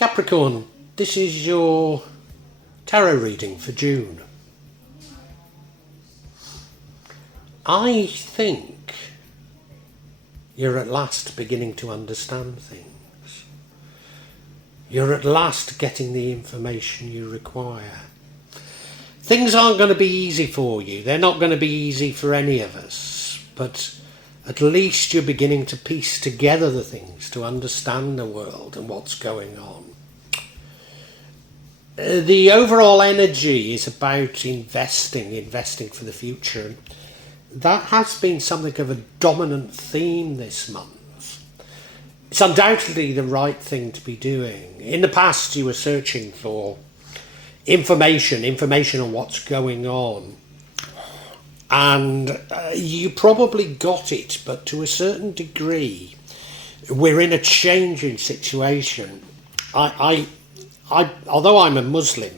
Capricorn, this is your tarot reading for June. I think you're at last beginning to understand things. You're at last getting the information you require. Things aren't going to be easy for you. They're not going to be easy for any of us. But at least you're beginning to piece together the things to understand the world and what's going on. The overall energy is about investing for the future. That has been something of a dominant theme this month. It's undoubtedly the right thing to be doing. In the past, you were searching for information on what's going on. And you probably got it, but to a certain degree, we're in a changing situation. Although I'm a Muslim,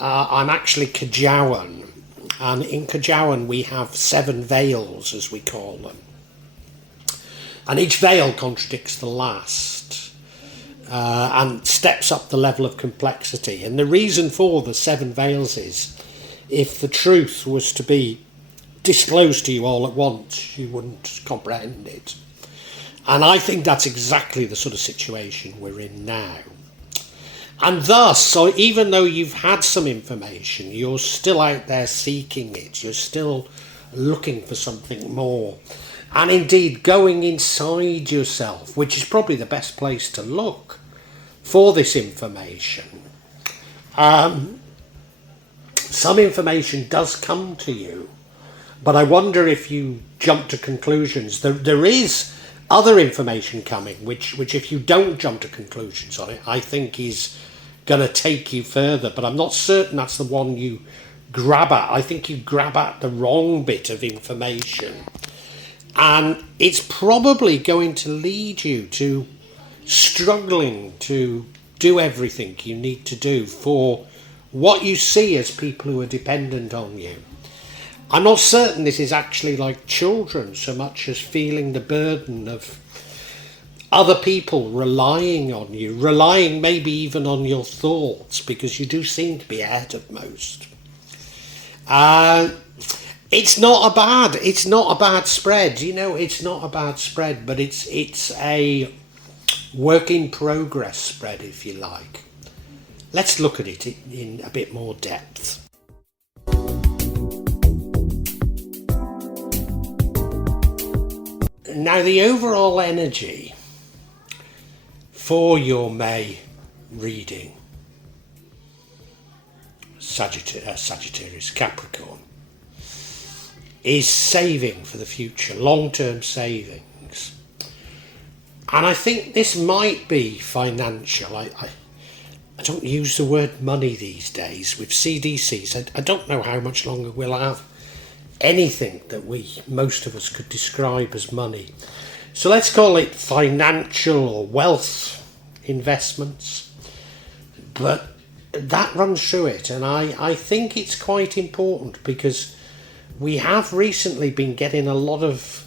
I'm actually Kajawan, and in Kajawan we have 7 veils, as we call them, and each veil contradicts the last and steps up the level of complexity. And the reason for the 7 veils is, if the truth was to be disclosed to you all at once, you wouldn't comprehend it. And I think that's exactly the sort of situation we're in now. And thus, so even though you've had some information, you're still out there seeking it. You're still looking for something more. And indeed, going inside yourself, which is probably the best place to look for this information. Some information does come to you, but I wonder if you jump to conclusions. There is other information coming, which if you don't jump to conclusions on it, I think is going to take you further, but I'm not certain that's the one you grab at. I think you grab at the wrong bit of information, and it's probably going to lead you to struggling to do everything you need to do for what you see as people who are dependent on you. I'm not certain this is actually like children so much as feeling the burden of other people relying on you, relying maybe even on your thoughts, because you do seem to be ahead of most. It's not a bad spread, it's not a bad spread, but it's a work in progress spread, if you like. Let's look at it in a bit more depth. Now, the overall energy for your May reading, Sagittarius, Capricorn, is saving for the future, long-term savings. And I think this might be financial. I don't use the word money these days with CDCs. I don't know how much longer we'll have anything that most of us could describe as money. So let's call it financial or wealth investments. But that runs through it, and I think it's quite important, because we have recently been getting a lot of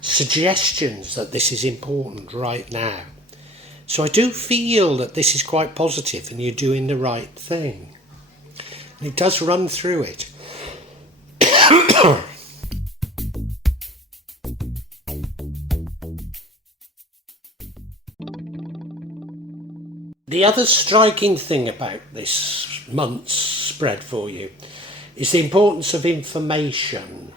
suggestions that this is important right now. So I do feel that this is quite positive and you're doing the right thing. And it does run through it. The other striking thing about this month's spread for you is the importance of information.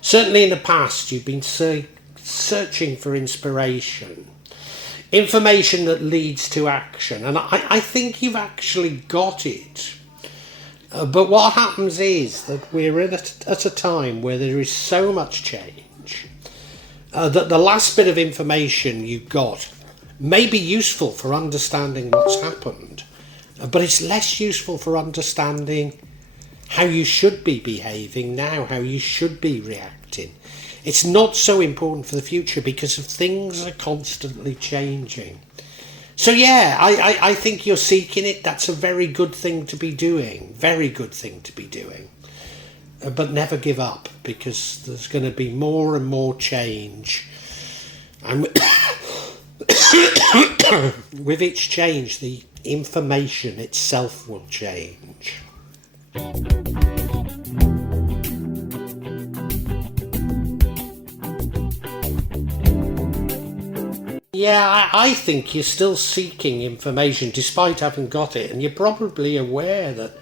Certainly in the past you've been searching for inspiration that leads to action, and I think you've actually got it. But what happens is that we're at a time where there is so much change that the last bit of information you got may be useful for understanding what's happened, but it's less useful for understanding how you should be behaving now, how you should be reacting. It's not so important for the future because of things are constantly changing. So yeah, I think you're seeking it. That's a very good thing to be doing. Very good thing to be doing. But never give up, because there's going to be more and more change. And With each change, the information itself will change. Yeah, I think you're still seeking information despite having got it, and you're probably aware that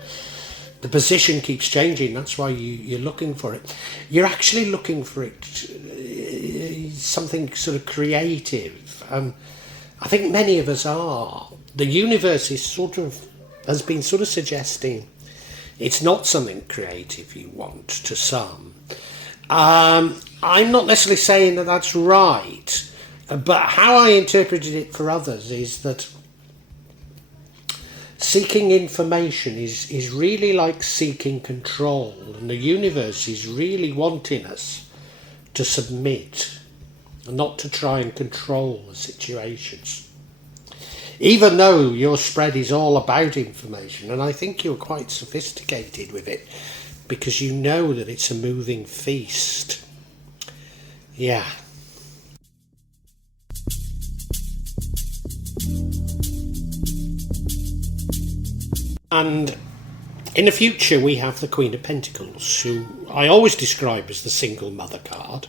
the position keeps changing. That's why you're looking for it. You're actually looking for it, something sort of creative. I think many of us are. The universe has been sort of suggesting it's not something creative you want to some. I'm not necessarily saying that that's right. But how I interpreted it for others is that seeking information is really like seeking control, and the universe is really wanting us to submit and not to try and control the situations. Even though your spread is all about information, and I think you're quite sophisticated with it because you know that it's a moving feast. Yeah. And in the future we have the Queen of Pentacles, who I always describe as the single mother card.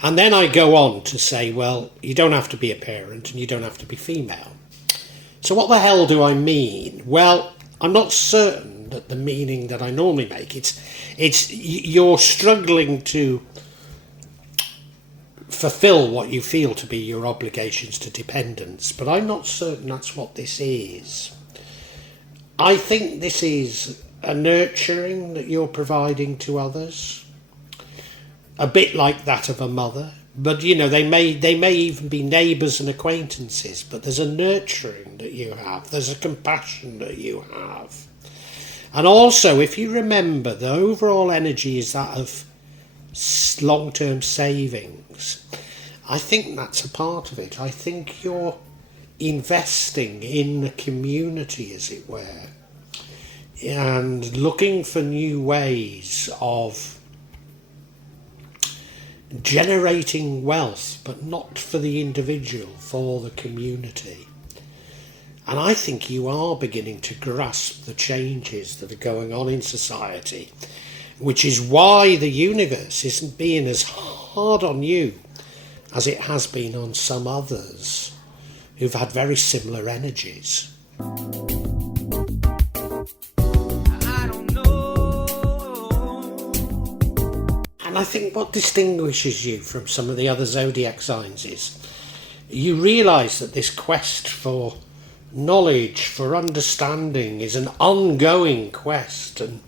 And then I go on to say, well, you don't have to be a parent and you don't have to be female. So what the hell do I mean? Well, I'm not certain that the meaning that I normally make, it's you're struggling to fulfill what you feel to be your obligations to dependents, but I'm not certain that's what this is. I think this is a nurturing that you're providing to others, a bit like that of a mother. But you know, they may even be neighbours and acquaintances, but there's a nurturing that you have, there's a compassion that you have. And also, if you remember, the overall energy is that of long-term savings. I think that's a part of it. I think you're investing in the community, as it were, and looking for new ways of generating wealth, but not for the individual, for the community. And I think you are beginning to grasp the changes that are going on in society, which is why the universe isn't being as hard on you as it has been on some others who've had very similar energies. And I think what distinguishes you from some of the other zodiac signs is you realise that this quest for knowledge, for understanding, is an ongoing quest, and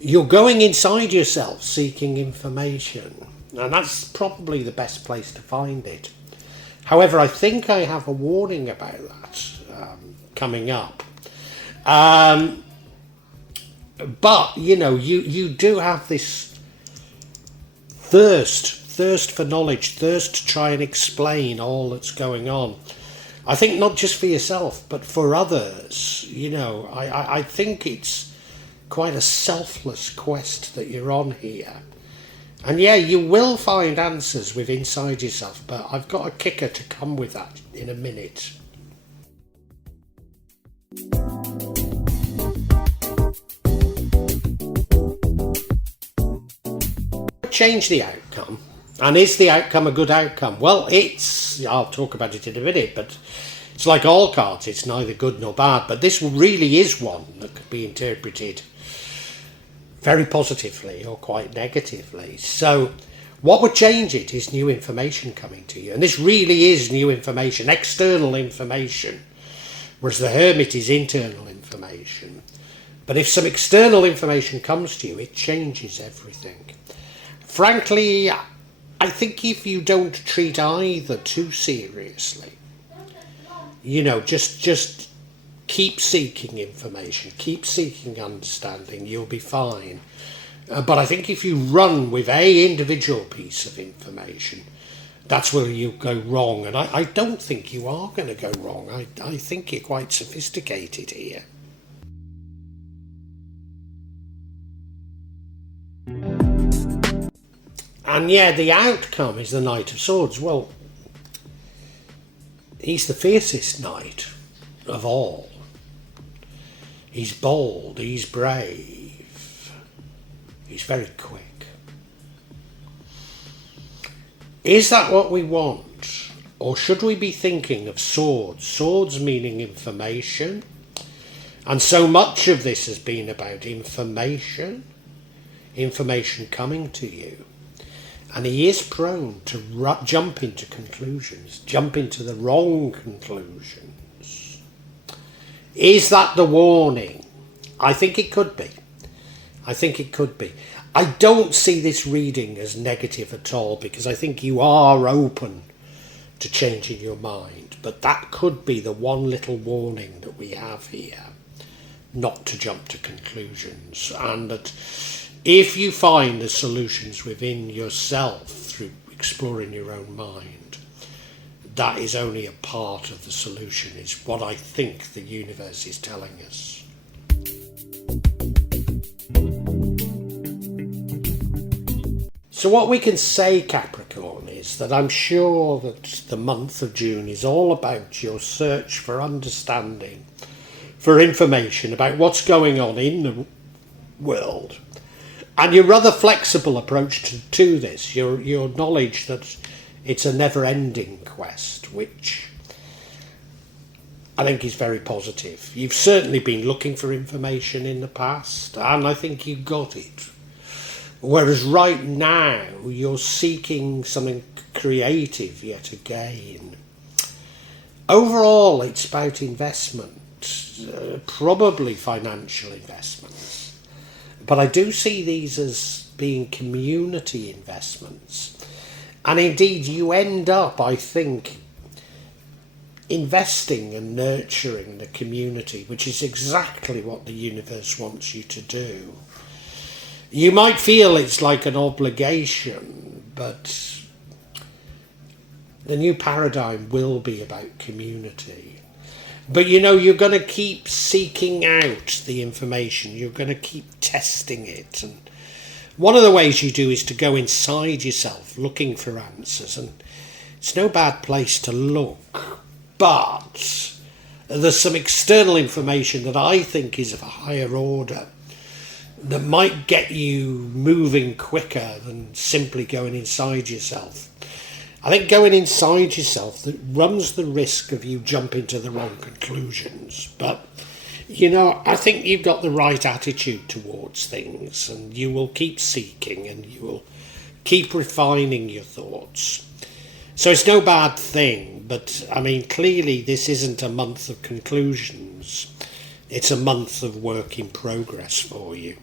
you're going inside yourself seeking information, and that's probably the best place to find it. However, I think I have a warning about that coming up. But, you know, you do have this thirst for knowledge, thirst to try and explain all that's going on. I think not just for yourself, but for others. You know, I think it's quite a selfless quest that you're on here. And yeah, you will find answers within inside yourself, but I've got a kicker to come with that in a minute. Change the outcome. And is the outcome a good outcome? Well, I'll talk about it in a minute, but it's like all cards, it's neither good nor bad, but this really is one that could be interpreted very positively or quite negatively. So what would change it is new information coming to you, and this really is new information, external information, whereas the Hermit is internal information. But if some external information comes to you, it changes everything. Frankly, I think if you don't treat either too seriously, you know, just keep seeking information, keep seeking understanding, you'll be fine. But I think if you run with a individual piece of information, that's where you go wrong. And I don't think you are going to go wrong. I think you're quite sophisticated here. And yeah, the outcome is the Knight of Swords. Well, He's the fiercest knight of all. He's bold, he's brave, he's very quick. Is that what we want? Or should we be thinking of swords? Swords meaning information. And so much of this has been about information coming to you. And he is prone to jump into conclusions, jump into the wrong conclusions. Is that the warning? I think it could be. I think it could be. I don't see this reading as negative at all, because I think you are open to changing your mind. But that could be the one little warning that we have here, not to jump to conclusions. And that if you find the solutions within yourself through exploring your own mind, that is only a part of the solution, is what I think the universe is telling us. So what we can say, Capricorn, is that I'm sure that the month of June is all about your search for understanding, for information about what's going on in the world. And your rather flexible approach to this, your knowledge that it's a never-ending quest, which I think is very positive. You've certainly been looking for information in the past, and I think you got it. Whereas right now, you're seeking something creative yet again. Overall, it's about investment, probably financial investments. But I do see these as being community investments. And indeed, you end up, I think, investing and nurturing the community, which is exactly what the universe wants you to do. You might feel it's like an obligation, but the new paradigm will be about community. But you're going to keep seeking out the information. You're going to keep testing it. And one of the ways you do is to go inside yourself looking for answers. And it's no bad place to look. But there's some external information that I think is of a higher order that might get you moving quicker than simply going inside yourself. I think going inside yourself that runs the risk of you jumping to the wrong conclusions. But, I think you've got the right attitude towards things, and you will keep seeking and you will keep refining your thoughts. So it's no bad thing, but clearly this isn't a month of conclusions. It's a month of work in progress for you.